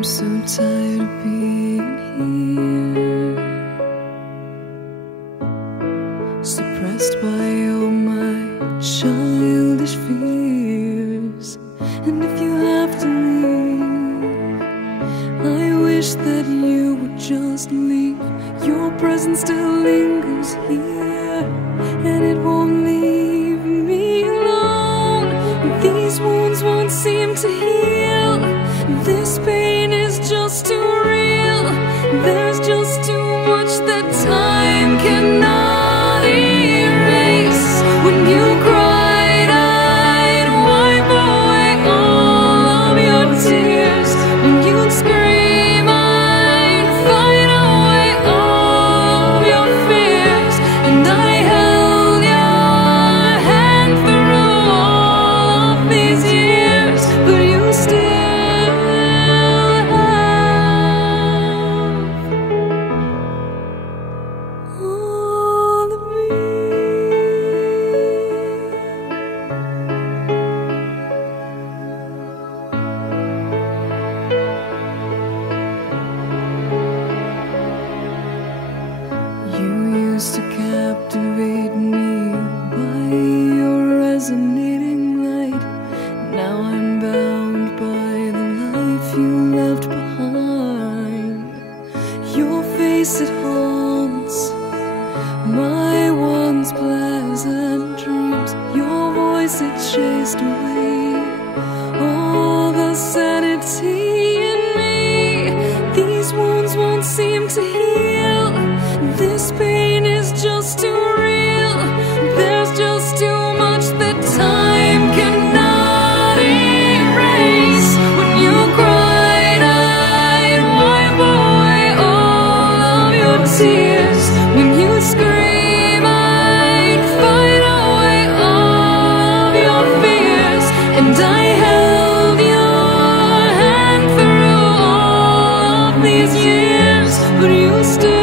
I'm so tired of being here, suppressed by all my childish fears. And if you have to leave, I wish that you would just leave. Your presence still lingers here, and it won't leave me alone. These wounds won't seem to heal. This pain is just too real. There's just too much that time cannot erase. When you cried, I'd wipe away all of your tears. When you'd scream, I'd fight away all of your fears. And I held your hand through all of these years, but you still to captivate me by your resonating light. Now I'm bound by the life you left behind. Your face, it haunts my once pleasant dreams. Your voice, it chased away all the sanity in me. These wounds won't seem to heal. This pain is just too real. There's just too much that time cannot erase. When you cried, I'd wipe away all of your tears. When you scream, I'd fight away all of your fears. And I held your hand through all of these years, but you still